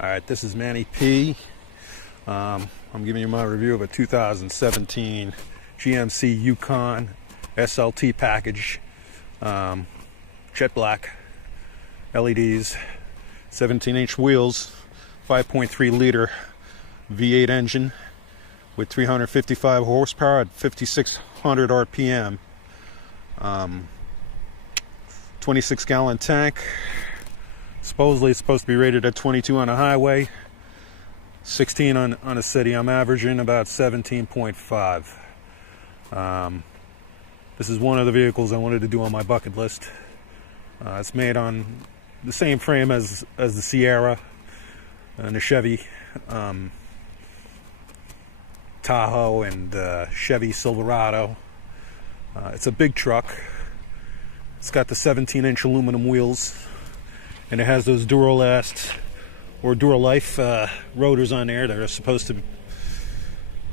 Alright, this is Manny P. I'm giving you my review of a 2017 Gmc Yukon SLT package. Jet black, LEDs, 17-inch wheels, 5.3 liter V8 engine with 355 horsepower at 5,600 RPM. 26-gallon tank. Supposedly it's supposed to be rated at 22 on a highway, 16 on a city. I'm averaging about 17.5. This is one of the vehicles I wanted to do on my bucket list. It's made on the same frame as the Sierra and the Chevy Tahoe and Chevy Silverado. It's a big truck. It's got the 17-inch aluminum wheels, and it has those Duralast or Duralife rotors on there that are supposed to,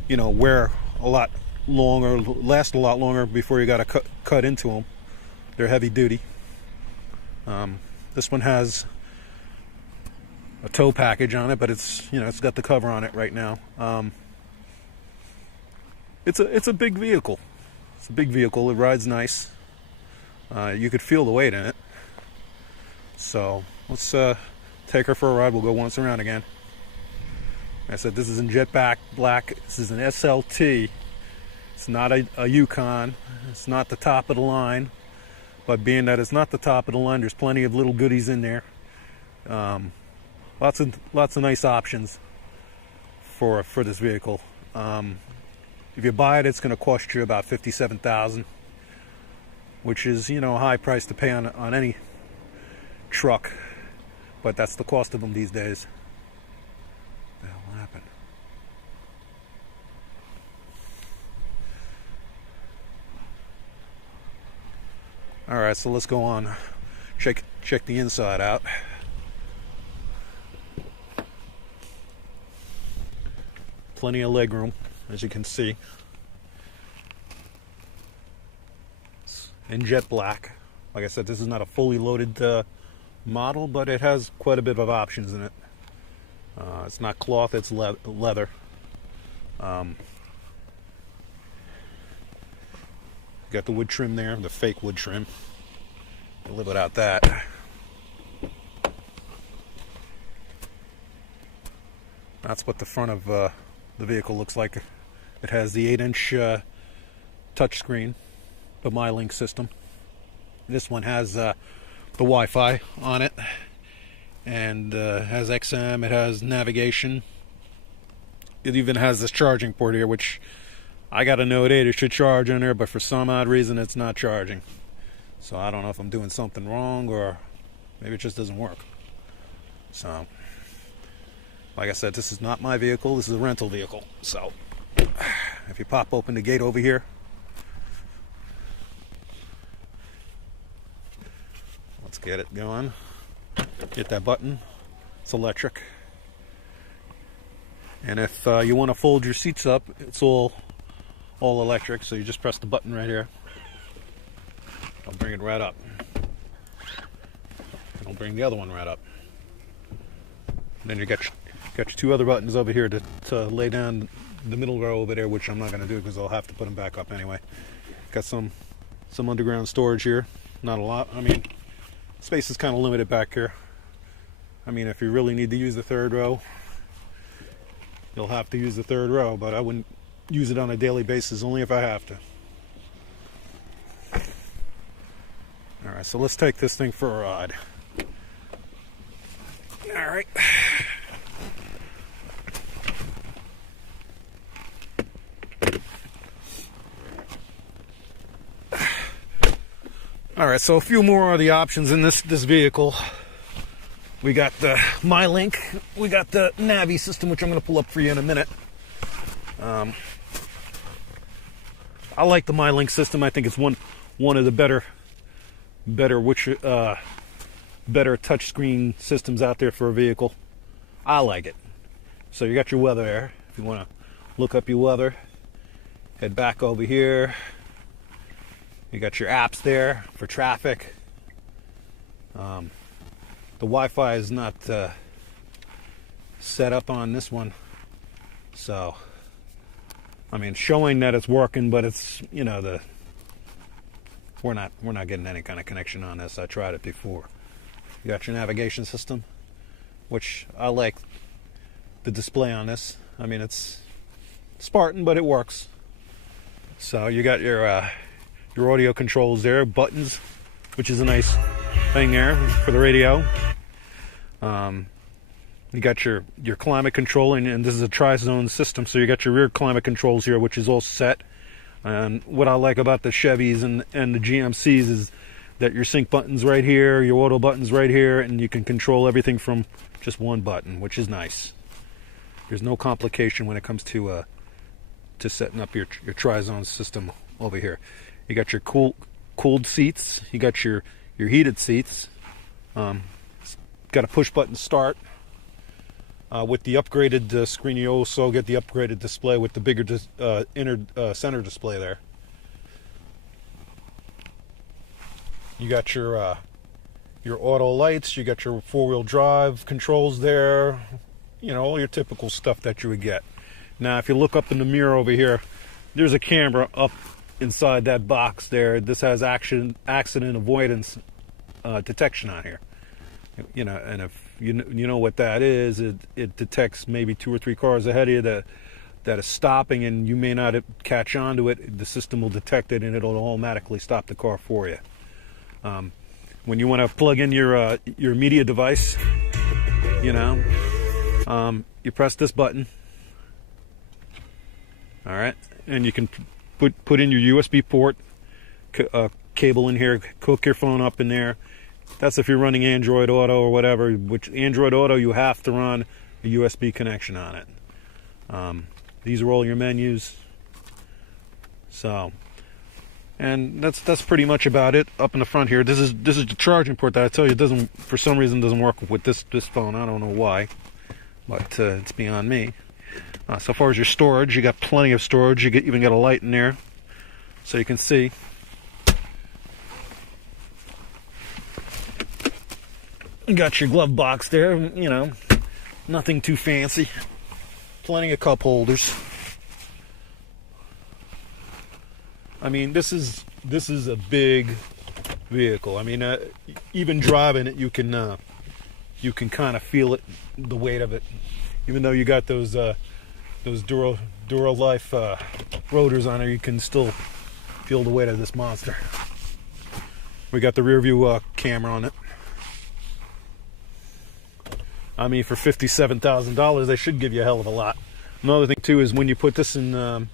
wear a lot longer, last a lot longer before you got to cut into them. They're heavy duty. This one has a tow package on it, but it's got the cover on it right now. It's a big vehicle. It's a big vehicle. It rides nice. You could feel the weight in it. So let's take her for a ride. We'll go once around again. Like I said, this is in jet black. This is an SLT. It's not a Yukon. It's not the top of the line. But being that it's not the top of the line, there's plenty of little goodies in there. Lots of nice options for this vehicle. If you buy it, it's going to cost you about $57,000, which is a high price to pay on any truck, but that's the cost of them these days. What the hell happened? All right, so let's go on. Check the inside out. Plenty of leg room, as you can see. It's in jet black. Like I said, this is not a fully loaded model, but it has quite a bit of options in it. It's not cloth, it's leather. Got the wood trim there, the fake wood trim. You'll live without that. That's what the front of the vehicle looks like. It has the 8-inch touchscreen, the MyLink system. This one has the Wi-Fi on it, and has XM. It has navigation. It even has this charging port here, which I got a Note 8. It should charge on there, but for some odd reason it's not charging. So I don't know if I'm doing something wrong, or maybe it just doesn't work. So, like I said, this is not my vehicle. This is a rental vehicle. So if you pop open the gate over here, let's get it going. Hit that button. It's electric. And if you want to fold your seats up, it's all electric. So you just press the button right here. I'll bring it right up. I'll bring the other one right up. And then you got your two other buttons over here to lay down the middle row over there, which I'm not going to do because I'll have to put them back up anyway. Got some underground storage here. Not a lot. I mean, space is kind of limited back here. I mean, if you really need to use the third row, you'll have to use the third row, but I wouldn't use it on a daily basis, only if I have to. All right, so let's take this thing for a ride. All right. All right, so a few more of the options in this vehicle. We got the MyLink. We got the Navi system, which I'm going to pull up for you in a minute. I like the MyLink system. I think it's one of the better touchscreen systems out there for a vehicle. I like it. So you got your weather there. If you want to look up your weather, head back over here. You got your apps there for traffic. The Wi-Fi is not set up on this one. So, I mean, showing that it's working, but it's, you know, we're not getting any kind of connection on this. I tried it before. You got your navigation system, which I like the display on this. I mean, it's Spartan, but it works. So you got your audio controls there, buttons, which is a nice thing there for the radio. You got your climate control, and this is a tri-zone system, so you got your rear climate controls here, which is all set. And what I like about the Chevys and the GMCs is that your sync button's right here, your auto button's right here, and you can control everything from just one button, which is nice. There's no complication when it comes to setting up your tri-zone system over here. You got your cooled seats, you got your heated seats. Got a push button start. With the upgraded screen, you also get the upgraded display with the bigger center display there. You got your auto lights, you got your four-wheel drive controls there, you know, all your typical stuff that you would get. Now, if you look up in the mirror over here, there's a camera up inside that box there. This has accident avoidance detection on here. You know, and if you know what that is, it detects maybe 2 or 3 cars ahead of you that is stopping, and you may not catch on to it. The system will detect it, and it'll automatically stop the car for you. When you want to plug in your media device, you know, you press this button. All right, and you can put in your USB port cable in here, hook your phone up in there. That's if you're running Android Auto or whatever, which Android Auto you have to run a USB connection on it. These are all your menus. So, and that's pretty much about it. Up in the front here, this is the charging port that I tell you for some reason doesn't work with this phone. I don't know why, but it's beyond me. So far as your storage, you got plenty of storage. You even got a light in there, so you can see. You got your glove box there, you know, nothing too fancy. Plenty of cup holders. I mean, this is a big vehicle. I mean, even driving it, you can kind of feel it, the weight of it. Even though you got those Duralife rotors on there, you can still feel the weight of this monster. We got the rear view camera on it. I mean, for $57,000, they should give you a hell of a lot. Another thing too is when you put this in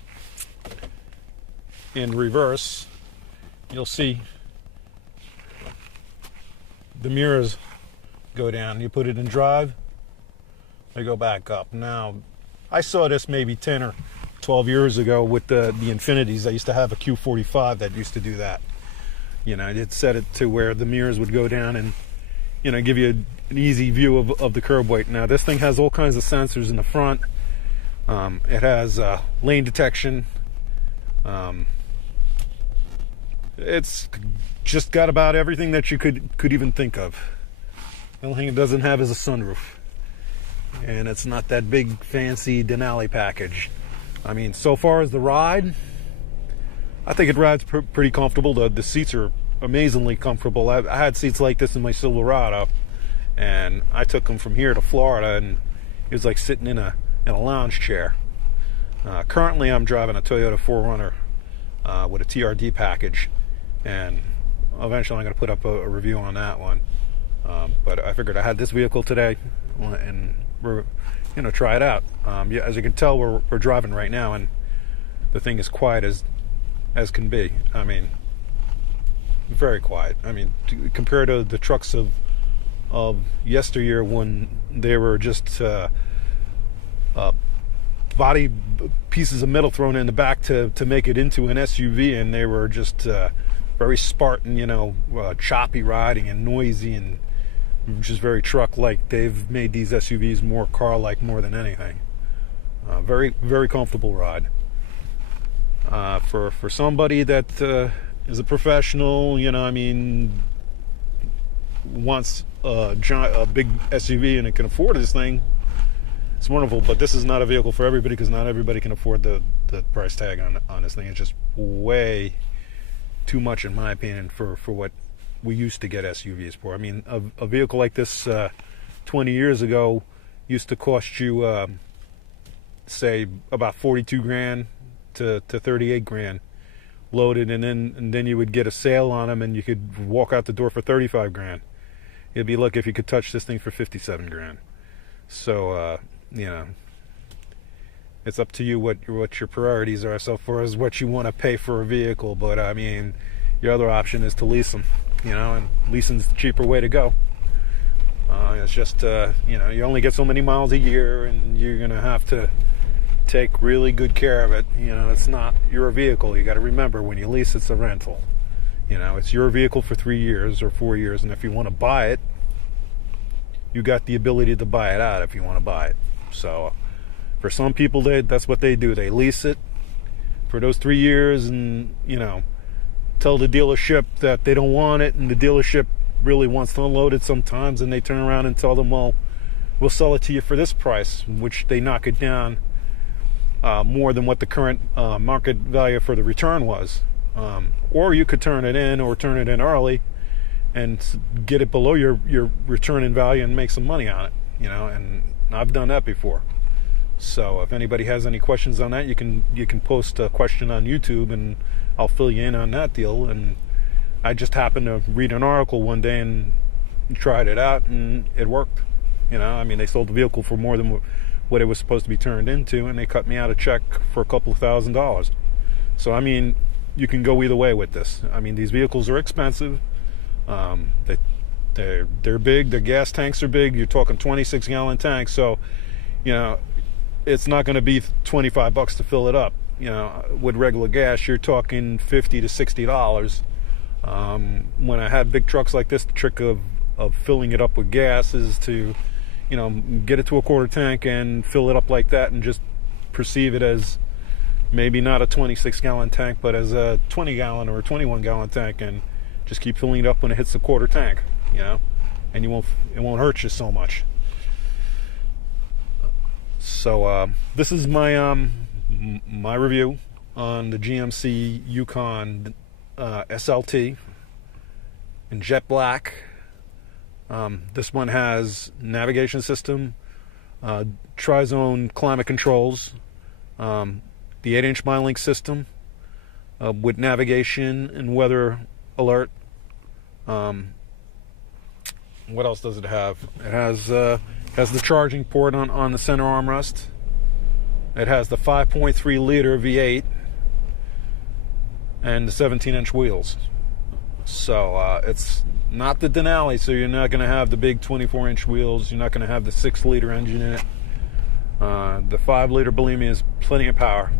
reverse, you'll see the mirrors go down. You put it in drive, they go back up. Now, I saw this maybe 10 or 12 years ago with the Infinities. I used to have a Q45 that used to do that. You know, it set it to where the mirrors would go down and, you know, give you an easy view of the curb weight. Now, this thing has all kinds of sensors in the front. It has lane detection. It's just got about everything that you could even think of. The only thing it doesn't have is a sunroof, and it's not that big fancy Denali package. I mean, so far as the ride, I think it rides pretty comfortable. The seats are amazingly comfortable. I had seats like this in my Silverado, and I took them from here to Florida, and it was like sitting in a lounge chair. Currently, I'm driving a Toyota 4Runner with a TRD package, and eventually I'm going to put up a review on that one. But I figured I had this vehicle today, and we're gonna try it out. Yeah, as you can tell, we're driving right now, and the thing is quiet as can be. I mean, very quiet. I mean, compared to the trucks of yesteryear, when they were just body pieces of metal thrown in the back to make it into an SUV, and they were just very Spartan, you know, choppy riding and noisy, and just very truck-like. They've made these SUVs more car-like more than anything. Very, very comfortable ride. For somebody that is a professional, you know, I mean, wants a big SUV and it can afford this thing, it's wonderful, but this is not a vehicle for everybody because not everybody can afford the price tag on this thing. It's just way too much, in my opinion, for what we used to get SUVs for. I mean, a vehicle like this 20 years ago used to cost you, say, about 42 grand to 38 grand loaded, and then you would get a sale on them, and you could walk out the door for 35 grand. You'd be lucky if you could touch this thing for 57 grand. So, you know, it's up to you what your priorities are so far as what you want to pay for a vehicle. But I mean, your other option is to lease them, you know, and leasing's the cheaper way to go. It's just, you know, you only get so many miles a year, and you're gonna have to take really good care of it. You know, it's not your vehicle. You got to remember, when you lease, it's a rental. You know, it's your vehicle for 3 years or 4 years, and if you want to buy it, you got the ability to buy it out if you want to buy it. So for some people, that's what they do. They lease it for those 3 years, and, you know, tell the dealership that they don't want it, and the dealership really wants to unload it sometimes, and they turn around and tell them, well, we'll sell it to you for this price, which they knock it down more than what the current market value for the return was. Or you could turn it in, or turn it in early and get it below your return in value and make some money on it, you know, and I've done that before. So if anybody has any questions on that, you can post a question on YouTube, and I'll fill you in on that deal. And I just happened to read an article one day and tried it out, and it worked. You know, I mean, they sold the vehicle for more than what it was supposed to be turned into, and they cut me out a check for a couple of $1,000s. So I mean, you can go either way with this. I mean, these vehicles are expensive. They're big. Their gas tanks are big. You're talking 26-gallon tanks. So, you know, it's not going to be $25 to fill it up. You know, with regular gas, you're talking $50 to $60. When I have big trucks like this, the trick of filling it up with gas is to, you know, get it to a quarter tank and fill it up like that, and just perceive it as maybe not a 26-gallon tank, but as a 20-gallon or a 21-gallon tank, and just keep filling it up when it hits the quarter tank, you know, and it won't hurt you so much. So this is my my review on the GMC Yukon SLT in jet black. This one has navigation system, tri-zone climate controls, the 8-inch MyLink system with navigation and weather alert. What else does it have? It has the charging port on the center armrest. It has the 5.3 liter V8 and the 17-inch wheels. So it's not the Denali, so you're not going to have the big 24-inch wheels. You're not going to have the 6-liter engine in it. The 5-liter, believe me, is plenty of power.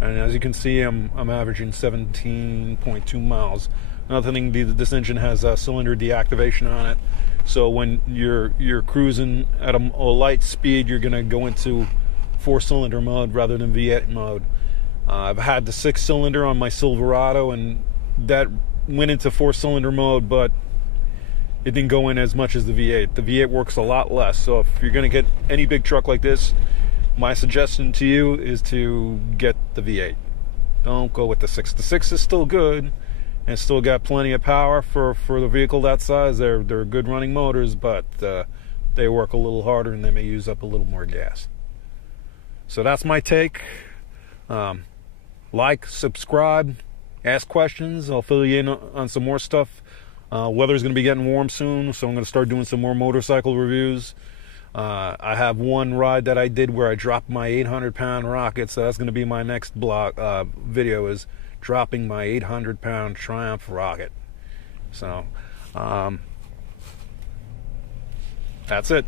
And as you can see, I'm averaging 17.2 miles. Another thing, this engine has a cylinder deactivation on it. So when you're cruising at a light speed, you're going to go into 4-cylinder mode rather than V8 mode. I've had the 6-cylinder on my Silverado, and that went into 4-cylinder mode, but it didn't go in as much as the V8. The V8 works a lot less. So if you're going to get any big truck like this, my suggestion to you is to get the V8. Don't go with the 6. The 6 is still good, and it's still got plenty of power for the vehicle that size. They're good running motors, but they work a little harder, and they may use up a little more gas. So that's my take. Like, subscribe, ask questions. I'll fill you in on some more stuff. Weather's going to be getting warm soon, so I'm going to start doing some more motorcycle reviews. I have one ride that I did where I dropped my 800-pound rocket, so that's going to be my next video, is dropping my 800-pound Triumph rocket. So that's it.